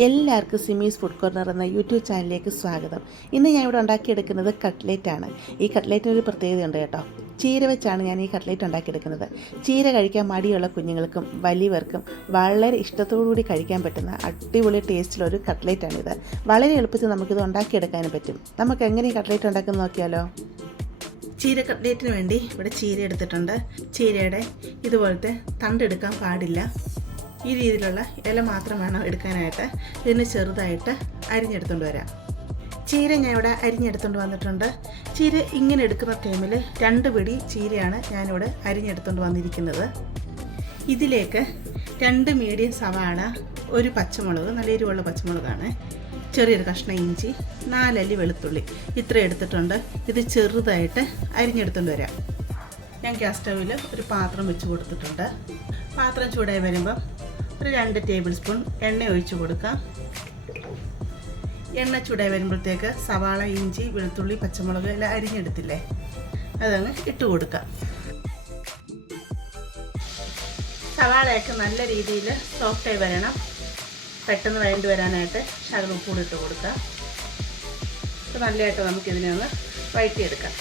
എല്ലാവർക്കും സിമീസ് food corner എന്ന YouTube ചാനലിലേക്ക് സ്വാഗതം. ഇന്ന് ഞാൻ ഇവിടെ ഉണ്ടാക്കിയെടുക്കുന്നത് കട്ട്ലേറ്റാണ്. ഈ കട്ട്ലേറ്റിന് ഒരു പ്രത്യേകതയുണ്ട് കേട്ടോ. ചീര വെച്ചാണ് ഞാൻ ഈ കട്ട്ലേറ്റ് ഉണ്ടാക്കിയെടുക്കുന്നത്. ചീര കഴിക്കാൻ മടിയുള്ള കുഞ്ഞുങ്ങൾക്കും വലിയവർക്കും വളരെ ഇഷ്ടത്തോടുകൂടി കഴിക്കാൻ പറ്റുന്ന അടിപൊളി ടേസ്റ്റിലൊരു കട്ട്ലേറ്റാണിത്. വളരെ എളുപ്പത്തിൽ നമുക്കിത് ഉണ്ടാക്കിയെടുക്കാനും പറ്റും. നമുക്ക് എങ്ങനെ ഈ കട്ട്ലേറ്റ് ഉണ്ടാക്കുന്നത് നോക്കിയാലോ. ചീര കട്ട്ലേറ്റിന് വേണ്ടി ഇവിടെ ചീര എടുത്തിട്ടുണ്ട്. ചീരയുടെ ഇതുപോലത്തെ തണ്ടെടുക്കാൻ പാടില്ല. ഈ രീതിയിലുള്ള ഇല മാത്രം വേണം എടുക്കാനായിട്ട്. ഇതിന് ചെറുതായിട്ട് അരിഞ്ഞെടുത്തുകൊണ്ട് വരാം. ചീര ഞാൻ ഇവിടെ അരിഞ്ഞെടുത്തുകൊണ്ട് വന്നിട്ടുണ്ട്. ചീര ഇങ്ങനെ എടുക്കുന്ന ടൈമിൽ 2 പിടി ചീരയാണ് ഞാനിവിടെ അരിഞ്ഞെടുത്തുകൊണ്ട് വന്നിരിക്കുന്നത്. ഇതിലേക്ക് 2 മീഡിയം സവാള, 1 പച്ചമുളക്, നല്ല എരിവുള്ള പച്ചമുളകാണ്, ചെറിയൊരു കഷ്ണം ഇഞ്ചി, 4 അല്ലി വെളുത്തുള്ളി, ഇത്ര എടുത്തിട്ടുണ്ട്. ഇത് ചെറുതായിട്ട് അരിഞ്ഞെടുത്തുകൊണ്ട് വരാം. ഞാൻ ഗ്യാസ് സ്റ്റൗവിൽ ഒരു പാത്രം വെച്ച് കൊടുത്തിട്ടുണ്ട്. പാത്രം ചൂടായി വരുമ്പോൾ ഒരു 2 ടേബിൾ സ്പൂൺ എണ്ണ ഒഴിച്ച് കൊടുക്കാം. എണ്ണ ചൂടായി വരുമ്പോഴത്തേക്ക് സവാള, ഇഞ്ചി, വെളുത്തുള്ളി, പച്ചമുളക് എല്ലാം അരിഞ്ഞെടുത്തില്ലേ, അതങ്ങ് ഇട്ട് കൊടുക്കാം. സവാളയൊക്കെ നല്ല രീതിയിൽ സോഫ്റ്റായി വരണം. പെട്ടെന്ന് വഴണ്ട് വരാനായിട്ട് ശകലം ഉപ്പ് ഇട്ട് കൊടുക്കാം. അപ്പോൾ നല്ലതായിട്ട് നമുക്കിതിനെ ഒന്ന് വഴറ്റിയെടുക്കാം.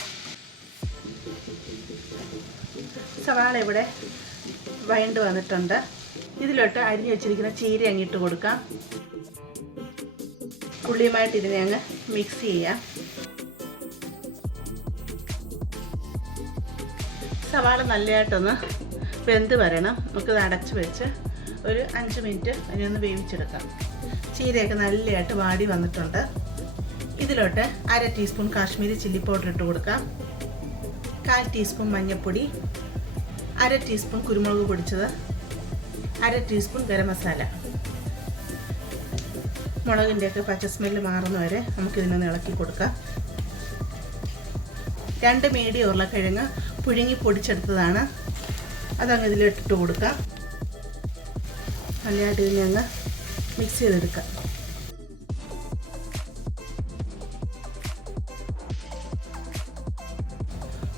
സവാള ഇവിടെ വഴണ്ട് വന്നിട്ടുണ്ട്. ഇതിലോട്ട് അരിഞ്ഞ് വെച്ചിരിക്കുന്ന ചീര അങ്ങിട്ട് കൊടുക്കാം. ഉള്ളിയുമായിട്ട് ഇതിനെ അങ്ങ് മിക്സ് ചെയ്യാം. സവാള നല്ലതായിട്ടൊന്ന് വെന്ത് വരണം. നമുക്കിത് അടച്ച് വെച്ച് ഒരു 5 മിനിറ്റ് അതിനൊന്ന് വേവിച്ചെടുക്കാം. ചീരയൊക്കെ നല്ലതായിട്ട് വാടി വന്നിട്ടുണ്ട്. ഇതിലോട്ട് 1/2 ടീസ്പൂൺ കാശ്മീരി ചില്ലി പൗഡർ ഇട്ട് കൊടുക്കാം. 1/4 ടീസ്പൂൺ മഞ്ഞൾപ്പൊടി, 1/2 ടീസ്പൂൺ കുരുമുളക് പൊടിച്ചത്, 1/2 ടീസ്പൂൺ ഗരം മസാല. മുളകിൻ്റെയൊക്കെ പച്ച സ്മെല്ല് മാറുന്ന വരെ നമുക്കിതിനൊന്ന് ഇളക്കി കൊടുക്കാം. 2 മീഡിയം ഉരുളക്കിഴങ്ങ് പുഴുങ്ങി പൊടിച്ചെടുത്തതാണ്, അതങ്ങ് ഇതിലിട്ടിട്ട് കൊടുക്കാം. നല്ലതായിട്ട് ഇതിനെ അങ്ങ് മിക്സ് ചെയ്തെടുക്കാം.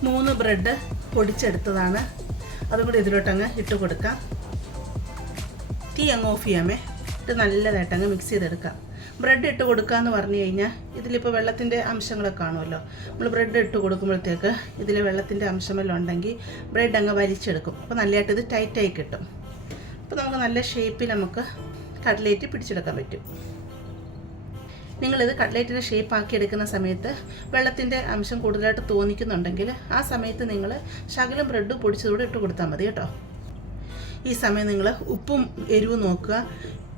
3 ബ്രെഡ് പൊടിച്ചെടുത്തതാണ്, അതും കൂടി ഇതിലോട്ടങ്ങ് ഇട്ട് കൊടുക്കാം. തീ അങ്ങ് ഓഫ് ചെയ്യാമേ. ഇത് നല്ലതായിട്ട് അങ്ങ് മിക്സ് ചെയ്തെടുക്കാം. ബ്രെഡ് ഇട്ട് കൊടുക്കുക എന്ന് പറഞ്ഞു കഴിഞ്ഞാൽ ഇതിലിപ്പോൾ വെള്ളത്തിൻ്റെ അംശങ്ങളൊക്കെ കാണുമല്ലോ. നമ്മൾ ബ്രെഡ് ഇട്ട് കൊടുക്കുമ്പോഴത്തേക്ക് ഇതിൽ വെള്ളത്തിൻ്റെ അംശമെല്ലാം ഉണ്ടെങ്കിൽ ബ്രെഡ് അങ്ങ് വലിച്ചെടുക്കും. അപ്പോൾ നല്ലതായിട്ട് ഇത് ടൈറ്റായി കിട്ടും. അപ്പോൾ നമുക്ക് നല്ല ഷേപ്പിൽ നമുക്ക് കട്ട്ലേറ്റ് പിടിച്ചെടുക്കാൻ പറ്റും. നിങ്ങളിത് കട്ട്ലേറ്റിൻ്റെ ഷേപ്പ് ആക്കി എടുക്കുന്ന സമയത്ത് വെള്ളത്തിൻ്റെ അംശം കൂടുതലായിട്ട് തോന്നിക്കുന്നുണ്ടെങ്കിൽ ആ സമയത്ത് നിങ്ങൾ ശകലം ബ്രെഡ് പൊടിച്ചതോടെ ഇട്ട് കൊടുത്താൽ മതി കേട്ടോ. ഈ സമയം നിങ്ങൾ ഉപ്പും എരിവും നോക്കുക.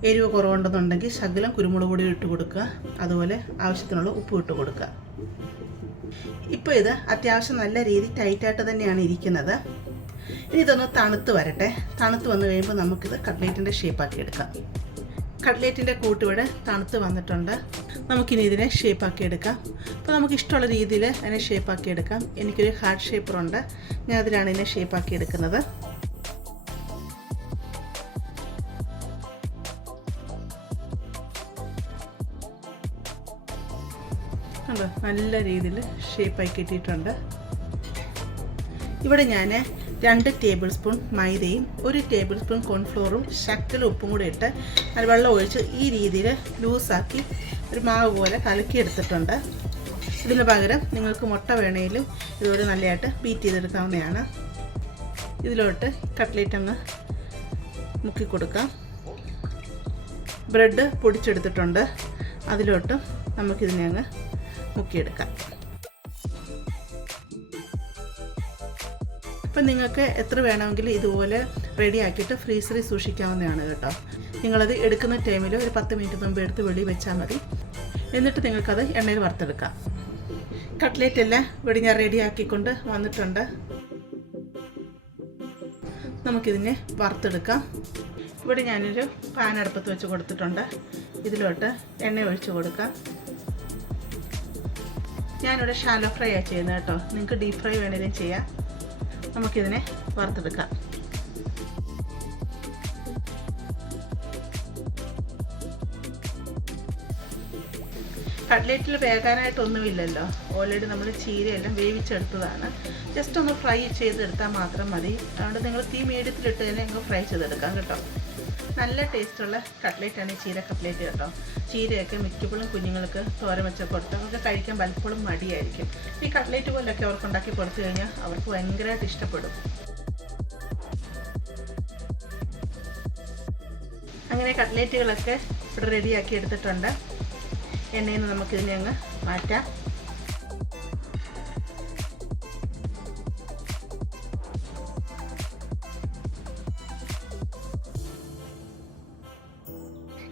എരിവ് കുറവുണ്ടെന്നുണ്ടെങ്കിൽ ശകലം കുരുമുളക് പൊടി ഇട്ട് കൊടുക്കുക. അതുപോലെ ആവശ്യത്തിനുള്ള ഉപ്പ് ഇട്ട് കൊടുക്കുക. ഇപ്പോൾ ഇത് അത്യാവശ്യം നല്ല രീതി ടൈറ്റായിട്ട് തന്നെയാണ് ഇരിക്കുന്നത്. ഇനി ഇതൊന്ന് തണുത്ത് വരട്ടെ. തണുത്ത് വന്നു കഴിയുമ്പോൾ നമുക്കിത് കട്ട്ലേറ്റിൻ്റെ ഷേപ്പാക്കി എടുക്കാം. കട്ട്ലേറ്റിൻ്റെ കൂട്ടിവിടെ തണുത്ത് വന്നിട്ടുണ്ട്. നമുക്കിനി ഇതിനെ ഷേപ്പാക്കി എടുക്കാം. അപ്പോൾ നമുക്ക് ഇഷ്ടമുള്ള രീതിയിൽ അതിനെ ഷേപ്പാക്കി എടുക്കാം. എനിക്കൊരു ഹാർട്ട് ഷേപ്പറുണ്ട്, ഞാൻ അതിലാണ് ഇതിനെ ഷേപ്പാക്കി എടുക്കുന്നത്. നല്ല രീതിയിൽ ഷേപ്പായി കിട്ടിയിട്ടുണ്ട്. ഇവിടെ ഞാൻ 2 ടേബിൾ സ്പൂൺ മൈദയും 1 ടേബിൾ സ്പൂൺ കോൺഫ്ലോറും ശകലം ഉപ്പും കൂടി ഇട്ട് അത് വെള്ളം ഒഴിച്ച് ഈ രീതിയിൽ ലൂസാക്കി ഒരു മാവ് പോലെ കലക്കിയെടുത്തിട്ടുണ്ട്. ഇതിന് പകരം നിങ്ങൾക്ക് മുട്ട വേണമെങ്കിലും ഇതുപോലെ നല്ലതായിട്ട് ബീറ്റ് ചെയ്തെടുക്കാവുന്നതാണ്. ഇതിലോട്ട് കട്ട്ലേറ്റ് അങ്ങ് മുക്കി കൊടുക്കാം. ബ്രെഡ് പൊടിച്ചെടുത്തിട്ടുണ്ട്, അതിലോട്ട് നമുക്കിതിനെ അങ്ങ് മുക്കിയെടുക്കാം. അപ്പം നിങ്ങൾക്ക് എത്ര വേണമെങ്കിലും ഇതുപോലെ റെഡി ആക്കിയിട്ട് ഫ്രീസറിൽ സൂക്ഷിക്കാവുന്നതാണ് കേട്ടോ. നിങ്ങളത് എടുക്കുന്ന ടൈമിൽ ഒരു 10 മിനിറ്റ് മുമ്പ് എടുത്ത് വെളിയിൽ വെച്ചാൽ മതി. എന്നിട്ട് നിങ്ങൾക്കത് എണ്ണയിൽ വറുത്തെടുക്കാം. കട്ട്ലേറ്റ് എല്ലാം ഇവിടെ ഞാൻ റെഡി ആക്കിക്കൊണ്ട് വന്നിട്ടുണ്ട്. നമുക്കിതിനെ വറുത്തെടുക്കാം. ഇവിടെ ഞാനൊരു പാൻ അടുപ്പത്ത് വെച്ച് കൊടുത്തിട്ടുണ്ട്. ഇതിലോട്ട് എണ്ണ ഒഴിച്ച് കൊടുക്കാം. ഞാനിവിടെ ഷാലോ ഫ്രൈ ആണ് ചെയ്യുന്നത് കേട്ടോ. നിങ്ങൾക്ക് ഡീപ്പ് ഫ്രൈ വേണമെങ്കിലും ചെയ്യാം. നമുക്കിതിനെ വറുത്തെടുക്കാം. കട്ട്ലേറ്റിൽ വേകാനായിട്ടൊന്നുമില്ലല്ലോ, ഓൾറെഡി നമ്മൾ ചീരയെല്ലാം വേവിച്ചെടുത്തതാണ്. ജസ്റ്റ് ഒന്ന് ഫ്രൈ ചെയ്തെടുത്താൽ മാത്രം മതി. അതുകൊണ്ട് നിങ്ങൾ തീ മീഡിയത്തിലിട്ട് തന്നെ അങ്ങ് ഫ്രൈ ചെയ്തെടുക്കാം കേട്ടോ. നല്ല ടേസ്റ്റുള്ള കട്ട്ലേറ്റാണ് ഈ ചീര കട്ട്ലേറ്റ് കേട്ടോ. ചീരയൊക്കെ മിക്കപ്പോഴും കുഞ്ഞുങ്ങൾക്ക് തോരൻ വെച്ച് കൊടുത്ത് അവർക്ക് കഴിക്കാൻ പലപ്പോഴും മടിയായിരിക്കും. ഈ കട്ട്ലേറ്റ് പോലൊക്കെ അവർക്ക് ഉണ്ടാക്കി കൊടുത്തു കഴിഞ്ഞാൽ അവർക്ക് ഭയങ്കരമായിട്ട് ഇഷ്ടപ്പെടും. അങ്ങനെ കട്ട്ലേറ്റുകളൊക്കെ ഇവിടെ റെഡിയാക്കി എടുത്തിട്ടുണ്ട്. എണ്ണയിൽ നിന്ന് നമുക്കിതിനെ അങ്ങ് മാറ്റാം.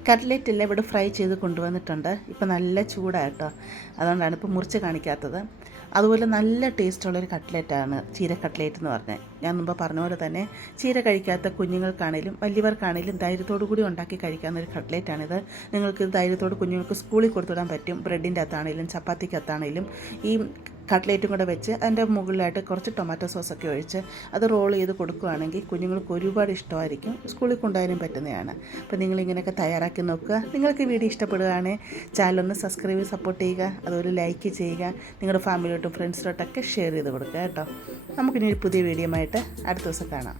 കട്ട്ലേറ്റ് എല്ലാം ഇവിടെ ഫ്രൈ ചെയ്ത് കൊണ്ടുവന്നിട്ടുണ്ട്. ഇപ്പോൾ നല്ല ചൂടായിട്ടോ, അതുകൊണ്ടാണ് ഇപ്പോൾ മുറിച്ച് കാണിക്കാത്തത്. അതുപോലെ നല്ല ടേസ്റ്റുള്ളൊരു കട്ട്ലേറ്റാണ് ചീര കട്ട്ലേറ്റ് എന്ന് പറഞ്ഞാൽ. ഞാൻ മുമ്പ് പറഞ്ഞ പോലെ തന്നെ ചീര കഴിക്കാത്ത കുഞ്ഞുങ്ങൾക്കാണേലും വലിയവർക്കാണേലും ധൈര്യത്തോടു കൂടി ഉണ്ടാക്കി കഴിക്കാവുന്നൊരു കട്ട്ലേറ്റാണിത്. നിങ്ങൾക്ക് ധൈര്യത്തോട് കുഞ്ഞുങ്ങൾക്ക് സ്കൂളിൽ കൊടുത്തുവിടാൻ പറ്റും. ബ്രെഡിൻ്റെ അകത്താണേലും ചപ്പാത്തിക്കകത്താണേലും ഈ കട്ട്ലേറ്റും കൂടെ വെച്ച് അതിൻ്റെ മുകളിലായിട്ട് കുറച്ച് ടൊമാറ്റോ സോസൊക്കെ ഒഴിച്ച് അത് റോൾ ചെയ്ത് കൊടുക്കുകയാണെങ്കിൽ കുഞ്ഞുങ്ങൾക്ക് ഒരുപാട് ഇഷ്ടമായിരിക്കും. സ്കൂളിൽ കൊണ്ടുപോകാനും പറ്റുന്നതാണ്. അപ്പോൾ നിങ്ങളിങ്ങനെയൊക്കെ തയ്യാറാക്കി നോക്കുക. നിങ്ങൾക്ക് വീഡിയോ ഇഷ്ടപ്പെടുകയാണെങ്കിൽ ചാനലൊന്ന് സബ്സ്ക്രൈബ് ചെയ്ത് സപ്പോർട്ട് ചെയ്യുക. അതുപോലെ ലൈക്ക് ചെയ്യുക. നിങ്ങളുടെ ഫാമിലിയോട്ടും ഫ്രണ്ട്സിലോട്ടൊക്കെ ഷെയർ ചെയ്ത് കൊടുക്കുക കേട്ടോ. നമുക്കിനി ഒരു പുതിയ വീഡിയോ ആയിട്ട് അടുത്ത ദിവസം കാണാം.